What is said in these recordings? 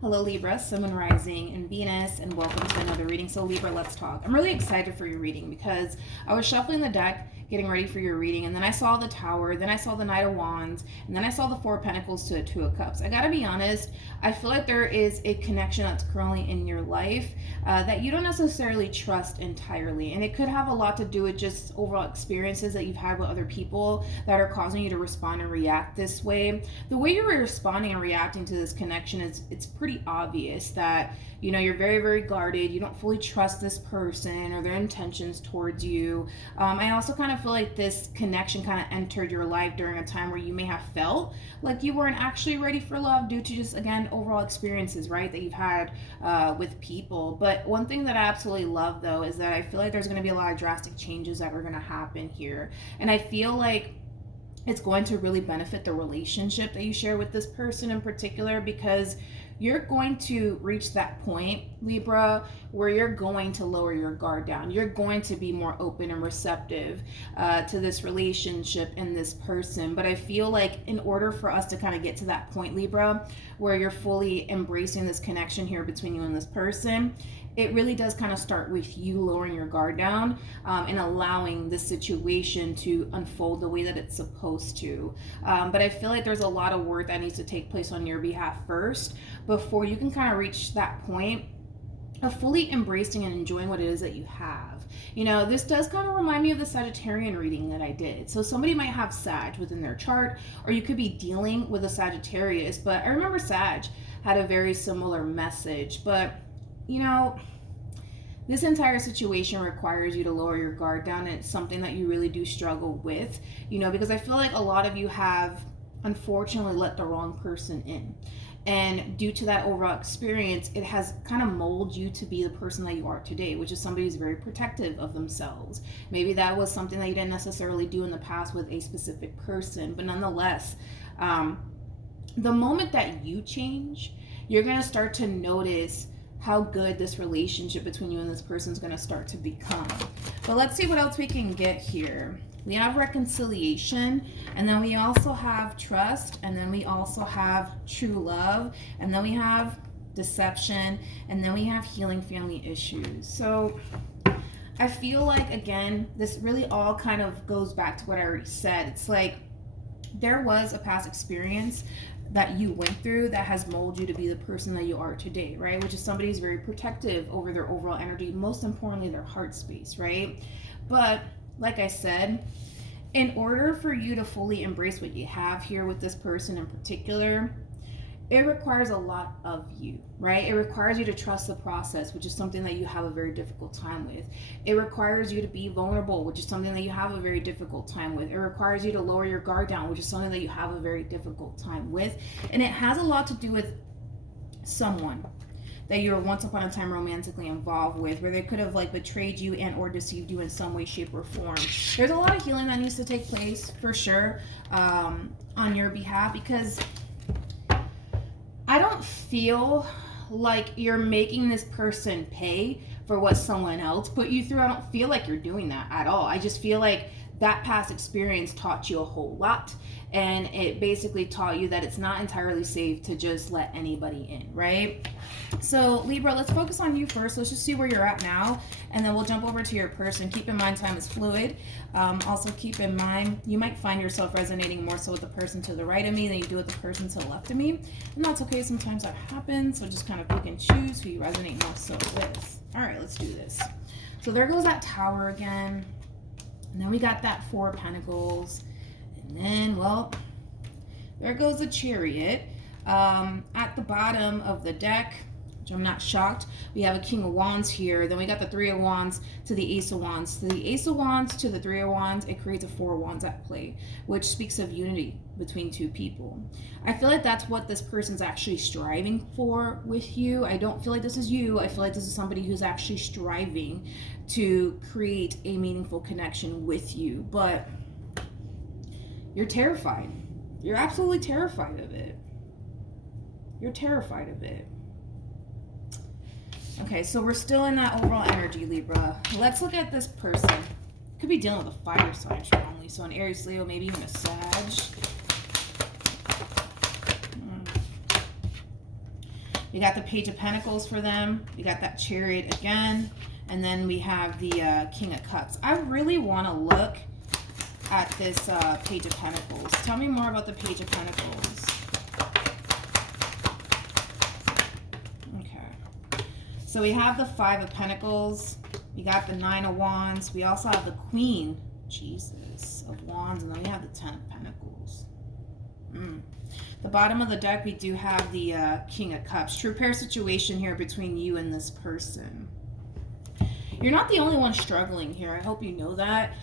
Hello Libra, Sun, Moon, Rising, and Venus, and welcome to another reading. So Libra, let's talk. I'm really excited for your reading because I was shuffling the deck, getting ready for your reading, and then I saw the Tower, then I saw the Knight of Wands, and then I saw the Four of Pentacles to the Two of Cups. I gotta be honest, I feel like there is a connection that's currently in your life that you don't necessarily trust entirely, and it could have a lot to do with just overall experiences that you've had with other people that are causing you to respond and react this way. The way you're responding and reacting to this connection is it's pretty obvious that you're very, very guarded. You don't fully trust this person or their intentions towards you. I also kind of feel like this connection kind of entered your life during a time where you may have felt like you weren't actually ready for love due to just, again, overall experiences, right, that you've had with people. But one thing that I absolutely love, though, is that I feel like there's going to be a lot of drastic changes that are going to happen here. And I feel like it's going to really benefit the relationship that you share with this person in particular, because you're going to reach that point, Libra, where you're going to lower your guard down. You're going to be more open and receptive to this relationship and this person. But I feel like in order for us to kind of get to that point, Libra, where you're fully embracing this connection here between you and this person, it really does kind of start with you lowering your guard down and allowing this situation to unfold the way that it's supposed to. But I feel like there's a lot of work that needs to take place on your behalf first before you can kind of reach that point of fully embracing and enjoying what it is that you have. This does kind of remind me of the Sagittarian reading that I did. So somebody might have Sag within their chart, or you could be dealing with a Sagittarius. But I remember Sag had a very similar message. But this entire situation requires you to lower your guard down, and it's something that you really do struggle with, because I feel like a lot of you have unfortunately let the wrong person in. And due to that overall experience, it has kind of molded you to be the person that you are today, which is somebody who's very protective of themselves. Maybe that was something that you didn't necessarily do in the past with a specific person, but nonetheless, the moment that you change, you're going to start to notice how good this relationship between you and this person is going to start to become. But let's see what else we can get here. We have reconciliation, and then we also have trust, and then we also have true love, and then we have deception, and then we have healing family issues. So I feel like, again, this really all kind of goes back to what I already said. It's like there was a past experience that you went through that has molded you to be the person that you are today, right? Which is somebody who's very protective over their overall energy, most importantly, their heart space, right? But like I said, in order for you to fully embrace what you have here with this person in particular, it requires a lot of you, right? It requires you to trust the process, which is something that you have a very difficult time with. It requires you to be vulnerable, which is something that you have a very difficult time with. It requires you to lower your guard down, which is something that you have a very difficult time with. And it has a lot to do with someone that you were once upon a time romantically involved with, where they could have betrayed you and or deceived you in some way, shape, or form. There's a lot of healing that needs to take place for sure on your behalf, because I don't feel like you're making this person pay for what someone else put you through. I don't feel like you're doing that at all. I just feel like that past experience taught you a whole lot, and it basically taught you that it's not entirely safe to just let anybody in, right? So Libra, let's focus on you first. Let's just see where you're at now, and then we'll jump over to your person. Keep in mind, time is fluid. Also keep in mind, you might find yourself resonating more so with the person to the right of me than you do with the person to the left of me, and that's okay. Sometimes that happens, so just kind of pick and choose who you resonate more so with. All right, let's do this. So there goes that Tower again. And then we got that Four of Pentacles. And then, well, there goes the Chariot. At the bottom of the deck, which I'm not shocked, we have a King of Wands here. Then we got the Three of Wands to the Ace of Wands. To the Ace of Wands to the Three of Wands, it creates a Four of Wands at play, which speaks of unity between two people. I feel like that's what this person's actually striving for with you. I don't feel like this is you. I feel like this is somebody who's actually striving to create a meaningful connection with you. But you're terrified. You're absolutely terrified of it. You're terrified of it. Okay, so we're still in that overall energy, Libra. Let's look at this person. Could be dealing with a fire sign strongly. So an Aries, Leo, maybe even a Sag. We got the Page of Pentacles for them. We got that Chariot again. And then we have the King of Cups. I really want to look at this Page of Pentacles. Tell me more about the Page of Pentacles. Okay. So we have the Five of Pentacles. We got the Nine of Wands. We also have the Queen, Jesus, of Wands. And then we have the Ten of Pentacles. The bottom of the deck, we do have the King of Cups. True pair situation here between you and this person. You're not the only one struggling here. I hope you know that.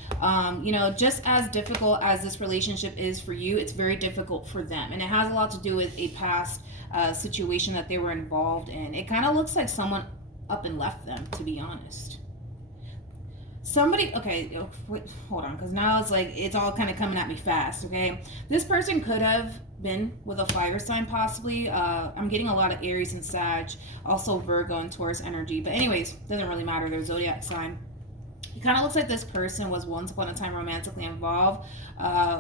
You know, just as difficult as this relationship is for you, it's very difficult for them. And it has a lot to do with a past situation that they were involved in. It kind of looks like someone up and left them, to be honest. Somebody, okay, wait, hold on, because now it's like, it's all kind of coming at me fast, okay? This person could have been with a fire sign, possibly. I'm getting a lot of Aries and Sag, also Virgo and Taurus energy. But anyways, doesn't really matter, their zodiac sign. It kind of looks like this person was once upon a time romantically involved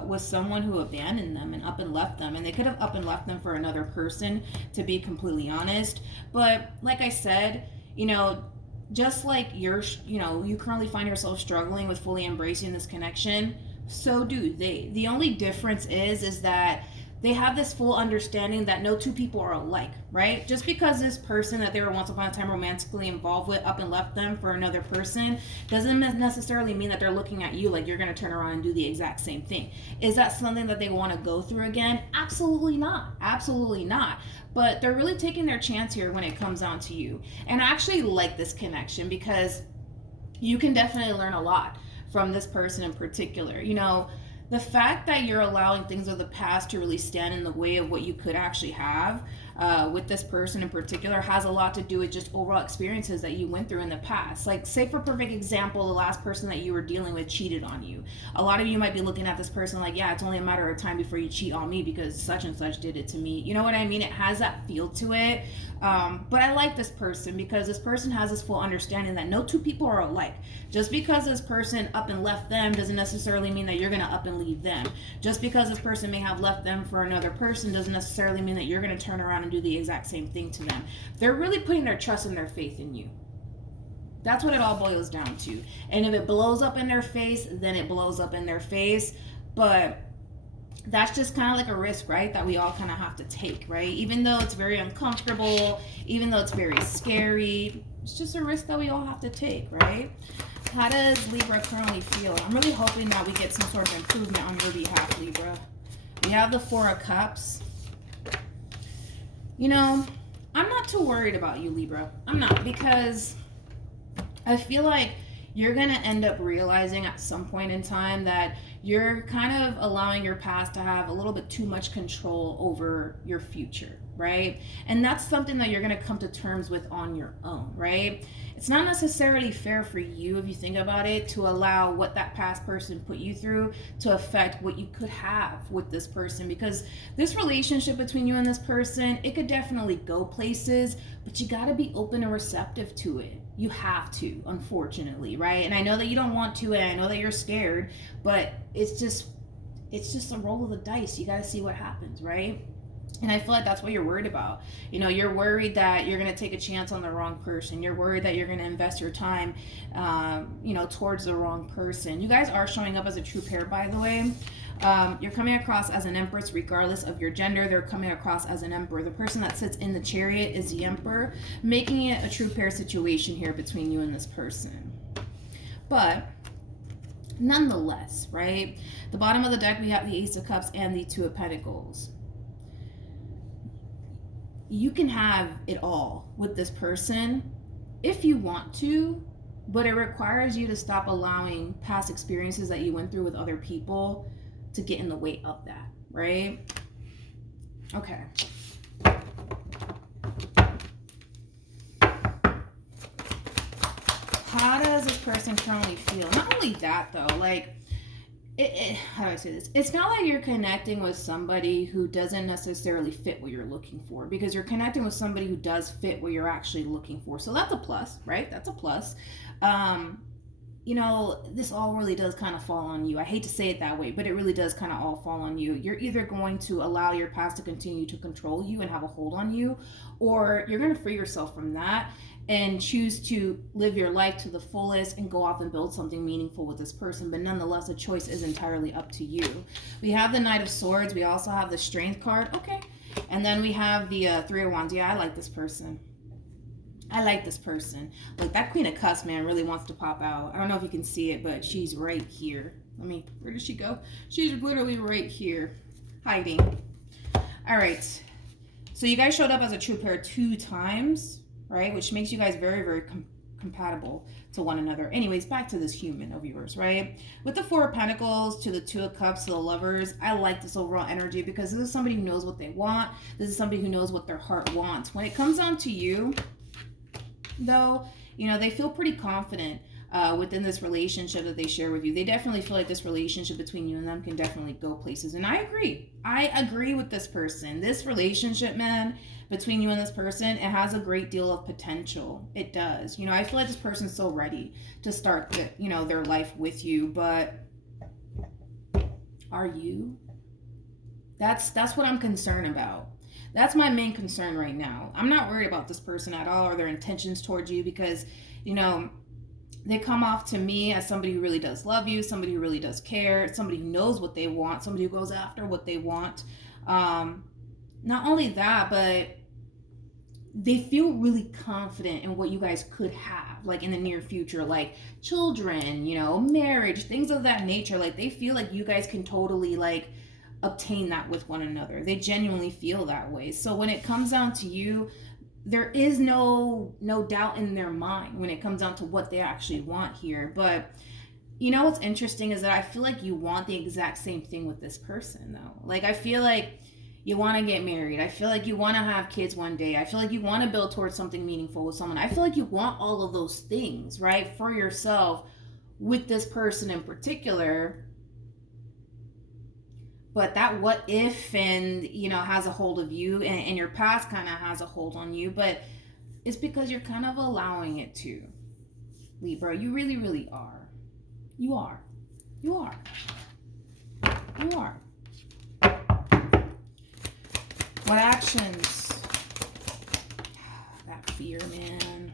with someone who abandoned them and up and left them. And they could have up and left them for another person, to be completely honest. But like I said, you know, just like you currently find yourself struggling with fully embracing this connection, so do they. The only difference is that they have this full understanding that no two people are alike, right? Just because this person that they were once upon a time romantically involved with up and left them for another person doesn't necessarily mean that they're looking at you like you're going to turn around and do the exact same thing. Is that something that they want to go through again? Absolutely not. Absolutely not. But they're really taking their chance here when it comes down to you. And I actually like this connection because you can definitely learn a lot from this person in particular. You know, the fact that you're allowing things of the past to really stand in the way of what you could actually have with this person in particular has a lot to do with just overall experiences that you went through in the past. Like, say for perfect example, the last person that you were dealing with cheated on you. A lot of you might be looking at this person like, yeah, it's only a matter of time before you cheat on me because such and such did it to me. You know what I mean? It has that feel to it. But I like this person because this person has this full understanding that no two people are alike. Just because this person up and left them doesn't necessarily mean that you're going to up and leave them. Just because this person may have left them for another person doesn't necessarily mean that you're going to turn around and do the exact same thing to them. They're really putting their trust and their faith in you. That's what it all boils down to. And if it blows up in their face, then it blows up in their face. But that's just kind of like a risk, right? That we all kind of have to take, right? Even though it's very uncomfortable, even though it's very scary, it's just a risk that we all have to take, right? How does Libra currently feel? I'm really hoping that we get some sort of improvement on your behalf, Libra. We have the Four of Cups. You know, I'm not too worried about you, Libra. I'm not, because I feel like you're going to end up realizing at some point in time that you're kind of allowing your past to have a little bit too much control over your future, right? And that's something that you're going to come to terms with on your own, right? It's not necessarily fair for you, if you think about it, to allow what that past person put you through to affect what you could have with this person, because this relationship between you and this person, it could definitely go places, but you got to be open and receptive to it. You have to, unfortunately, right? And I know that you don't want to, and I know that you're scared, but it's just a roll of the dice. You got to see what happens, right? And I feel like that's what you're worried about. You know, you're worried that you're going to take a chance on the wrong person. You're worried that you're going to invest your time, towards the wrong person. You guys are showing up as a true pair, by the way. You're coming across as an Empress regardless of your gender. They're coming across as an Emperor. The person that sits in the Chariot is the Emperor, making it a true pair situation here between you and this person. But nonetheless, right? The bottom of the deck, we have the Ace of Cups and the Two of Pentacles. You can have it all with this person if you want to, but it requires you to stop allowing past experiences that you went through with other people to get in the way of that, right? Okay. How does this person currently feel? Not only that, though, like, how do I say this? It's not like you're connecting with somebody who doesn't necessarily fit what you're looking for, because you're connecting with somebody who does fit what you're actually looking for. So that's a plus, right? That's a plus. this all really does kind of fall on you. I hate to say it that way, but it really does kind of all fall on you. You're either going to allow your past to continue to control you and have a hold on you, or you're going to free yourself from that and choose to live your life to the fullest and go off and build something meaningful with this person. But nonetheless, the choice is entirely up to you. We have the Knight of Swords. We also have the Strength card. Okay. And then we have the Three of Wands. Yeah, I like this person. I like this person. Like, that Queen of Cups, man, really wants to pop out. I don't know if you can see it, but she's right here. Where did she go? She's literally right here, hiding. All right. So you guys showed up as a true pair 2 times, right? Which makes you guys very, very compatible to one another. Anyways, back to this human of yours, right? With the Four of Pentacles to the Two of Cups to the Lovers, I like this overall energy because this is somebody who knows what they want. This is somebody who knows what their heart wants. When it comes down to you, though, they feel pretty confident within this relationship that they share with you. They definitely feel like this relationship between you and them can definitely go places. And I agree with this person. This relationship, man, between you and this person, it has a great deal of potential. It does. I feel like this person's so ready to start their life with you, but are you? That's what I'm concerned about. That's my main concern right now. I'm not worried about this person at all or their intentions towards you because, they come off to me as somebody who really does love you, somebody who really does care, somebody who knows what they want, somebody who goes after what they want. Not only that, but they feel really confident in what you guys could have, like in the near future, like children, marriage, things of that nature. Like, they feel like you guys can totally, like, obtain that with one another. They genuinely feel that way. So when it comes down to you, there is no doubt in their mind when it comes down to what they actually want here. But what's interesting is that I feel like you want the exact same thing with this person, though. Like, I feel like you want to get married. I feel like you want to have kids one day. I feel like you want to build towards something meaningful with someone. I feel like you want all of those things, right, for yourself with this person in particular. But that what if and, has a hold of you, and your past kind of has a hold on you, but it's because you're kind of allowing it to. Libra, you really, really are. You are. You are. You are. What actions? That fear, man.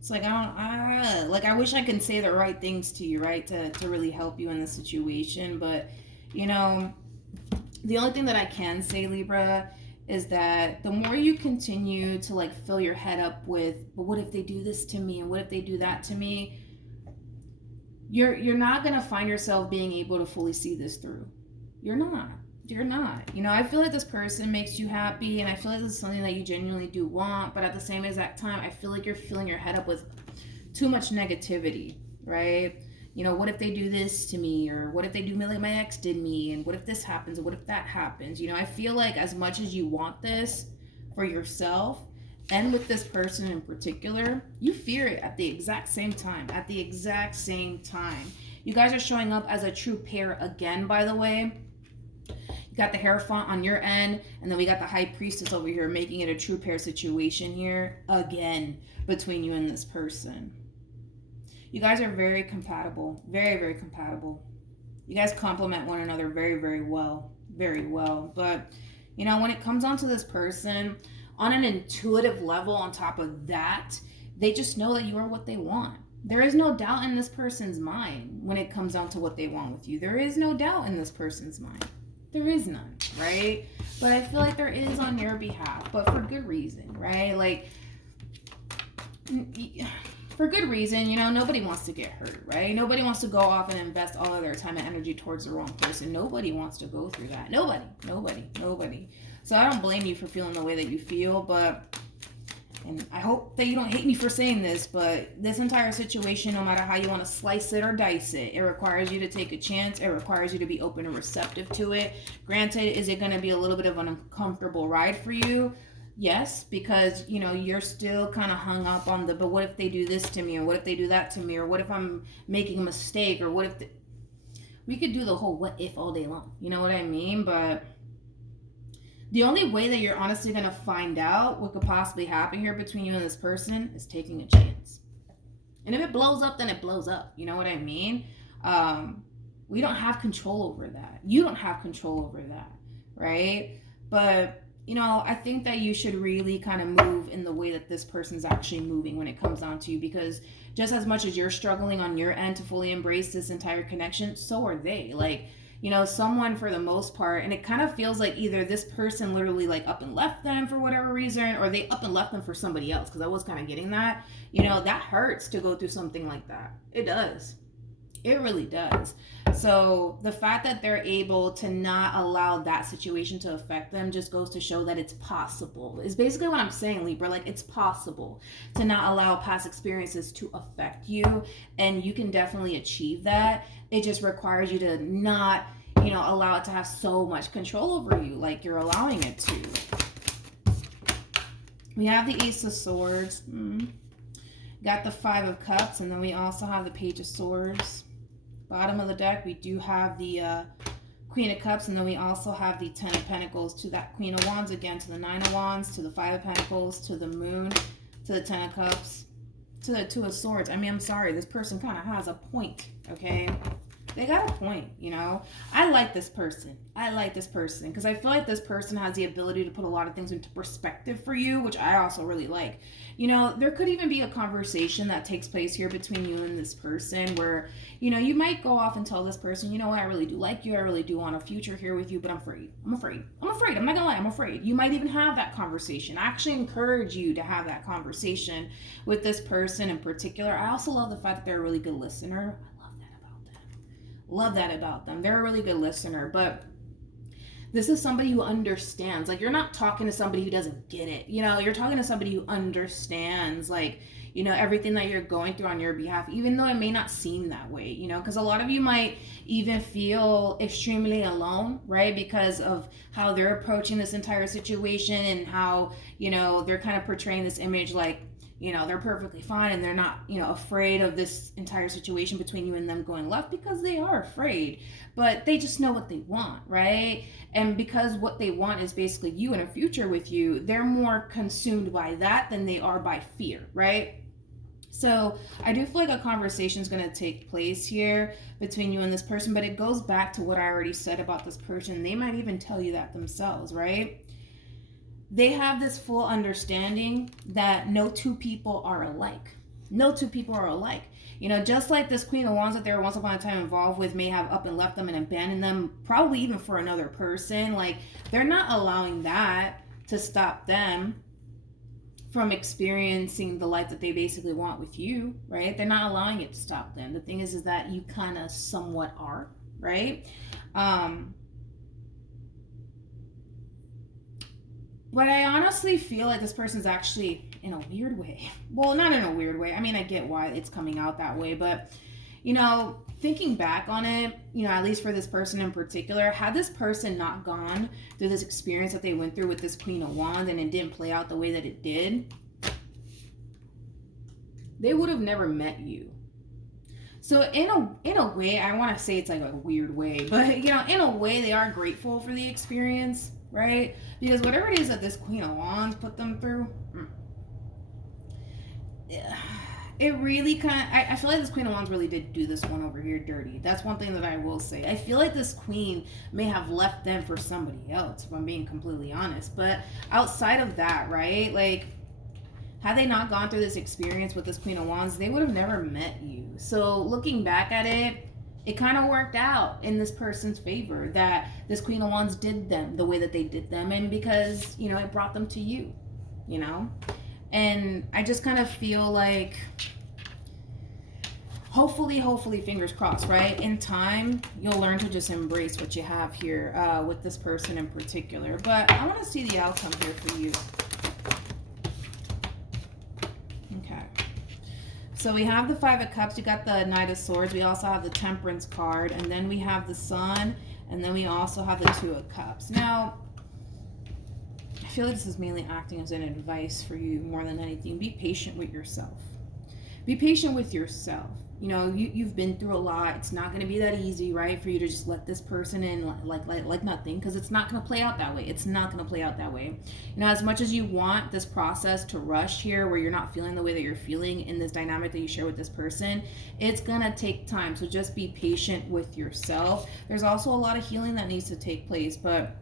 It's like, I wish I could say the right things to you, right? To really help you in this situation. But, the only thing that I can say, Libra, is that the more you continue to, like, fill your head up with, but what if they do this to me? And what if they do that to me? You're not going to find yourself being able to fully see this through. You're not. I feel like this person makes you happy, and I feel like this is something that you genuinely do want, but at the same exact time, I feel like you're filling your head up with too much negativity, right? What if they do this to me, or what if they do me like my ex did me, and what if this happens, and what if that happens? I feel like as much as you want this for yourself, and with this person in particular, you fear it at the exact same time. You guys are showing up as a true pair again, by the way. Got the Hierophant on your end, and then we got the High Priestess over here, making it a true pair situation here again between you and this person. You guys are very compatible, very, very compatible. You guys complement one another very, very well, but when it comes down to this person, on an intuitive level, on top of that, they just know that you are what they want. There is no doubt in this person's mind when it comes down to what they want with you. There is no doubt in this person's mind. There is none, right? But I feel like there is on your behalf, but for good reason, right? Like, for good reason, nobody wants to get hurt, right? Nobody wants to go off and invest all of their time and energy towards the wrong person. Nobody wants to go through that. Nobody. So I don't blame you for feeling the way that you feel, and I hope that you don't hate me for saying this, but this entire situation, no matter how you want to slice it or dice it, it requires you to take a chance. It requires you to be open and receptive to it. Granted, is it going to be a little bit of an uncomfortable ride for you? Yes, because, you're still kind of hung up on but what if they do this to me, or what if they do that to me, or what if I'm making a mistake, or what if we could do the whole what if all day long. You know what I mean? But The only way that you're honestly going to find out what could possibly happen here between you and this person is taking a chance. And if it blows up, then it blows up. You know what I mean? We don't have control over that. You don't have control over that, right? But, you know, I think that you should really kind of move in the way that this person's actually moving when it comes down to you, because just as much as you're struggling on your end to fully embrace this entire connection, so are they. Like, you know, someone for the most part, and it kind of feels like either this person literally like up and left them for whatever reason, or they up and left them for somebody else, because I was kind of getting that. You know, that hurts to go through something like that. It does. It really does. So the fact that they're able to not allow that situation to affect them just goes to show that it's possible. Is basically what I'm saying, Libra. Like, it's possible to not allow past experiences to affect you, and you can definitely achieve that. It just requires you to not, you know, allow it to have so much control over you like you're allowing it to. We have the Ace of Swords. Got the Five of Cups, and then we also have the Page of Swords. Bottom of the deck, we do have the Queen of Cups, and then we also have the Ten of Pentacles to that Queen of Wands again, to the Nine of Wands, to the Five of Pentacles, to the Moon, to the Ten of Cups, to the Two of Swords. I mean, I'm sorry, this person kind of has a point, okay? They got a point, you know? I like this person. I like this person because I feel like this person has the ability to put a lot of things into perspective for you, which I also really like. You know, there could even be a conversation that takes place here between you and this person where, you know, you might go off and tell this person, you know what, I really do like you. I really do want a future here with you, but I'm afraid. I'm afraid. I'm afraid. I'm not gonna lie. I'm afraid. You might even have that conversation. I actually encourage you to have that conversation with this person in particular. I also love the fact that they're a really good listener. Love that about them. They're a really good listener, but this is somebody who understands. Like, you're not talking to somebody who doesn't get it. You know, you're talking to somebody who understands, like, you know, everything that you're going through on your behalf, even though it may not seem that way, you know, because a lot of you might even feel extremely alone, right? Because of how they're approaching this entire situation and how, you know, they're kind of portraying this image like, you know, they're perfectly fine and they're not, you know, afraid of this entire situation between you and them going left, because they are afraid, but they just know what they want, right? And because what they want is basically you in a future with you, they're more consumed by that than they are by fear, right? So I do feel like a conversation is going to take place here between you and this person, but it goes back to what I already said about this person. They might even tell you that themselves, right? They have this full understanding that no two people are alike. No two people are alike. You know, just like this Queen of Wands that they were once upon a time involved with may have up and left them and abandoned them, probably even for another person. Like, they're not allowing that to stop them from experiencing the life that they basically want with you, right? They're not allowing it to stop them. The thing is that you kind of somewhat are, right? But I honestly feel like this person's actually in a weird way. Well, not in a weird way. I mean, I get why it's coming out that way. But, you know, thinking back on it, you know, at least for this person in particular, had this person not gone through this experience that they went through with this Queen of Wands and it didn't play out the way that it did, they would have never met you. So in a way, I want to say it's like a weird way, but, you know, in a way, they are grateful for the experience, right? Because whatever it is that this Queen of Wands put them through, it really kind of, I feel like this Queen of Wands really did do this one over here dirty. That's one thing that I will say. I feel like this Queen may have left them for somebody else, if I'm being completely honest. But outside of that, right, like, had they not gone through this experience with this Queen of Wands, they would have never met you. So looking back at it, it kind of worked out in this person's favor that this Queen of Wands did them the way that they did them, and because, you know, it brought them to you, you know? And I just kind of feel like, hopefully, fingers crossed, right? In time, you'll learn to just embrace what you have here with this person in particular. But I want to see the outcome here for you. Okay. So we have the Five of Cups, you got the Knight of Swords, we also have the Temperance card, and then we have the Sun, and then we also have the Two of Cups. Now, I feel like this is mainly acting as an advice for you more than anything. Be patient with yourself. Be patient with yourself. You know, you've been through a lot. It's not going to be that easy, right, for you to just let this person in like nothing, because it's not going to play out that way. It's not going to play out that way. You know, as much as you want this process to rush here, where you're not feeling the way that you're feeling in this dynamic that you share with this person, it's going to take time. So just be patient with yourself. There's also a lot of healing that needs to take place, but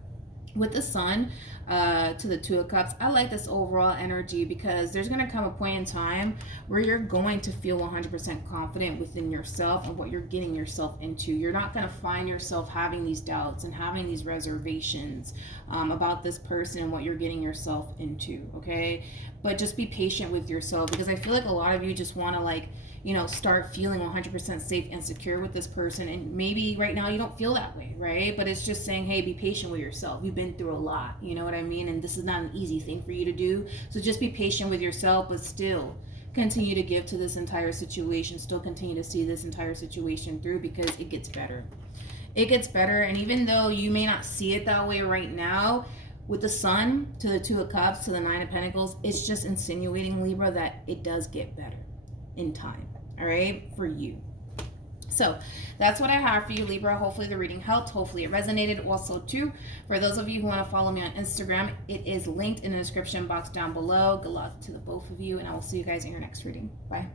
with the Sun to the Two of Cups, I like this overall energy, because there's going to come a point in time where you're going to feel 100% confident within yourself and what you're getting yourself into. You're not going to find yourself having these doubts and having these reservations about this person and what you're getting yourself into, okay? But just be patient with yourself, because I feel like a lot of you just want to, like, you know, start feeling 100% safe and secure with this person. And maybe right now you don't feel that way, right? But it's just saying, hey, be patient with yourself. You've been through a lot, you know what I mean? And this is not an easy thing for you to do. So just be patient with yourself, but still continue to give to this entire situation. Still continue to see this entire situation through, because it gets better. It gets better. And even though you may not see it that way right now, with the Sun to the Two of Cups to the Nine of Pentacles, it's just insinuating, Libra, that it does get better in time. All right, for you. So that's what I have for you, Libra. Hopefully the reading helped. Hopefully it resonated. Also, too, for those of you who want to follow me on Instagram, it is linked in the description box down below. Good luck to the both of you, and I will see you guys in your next reading. Bye.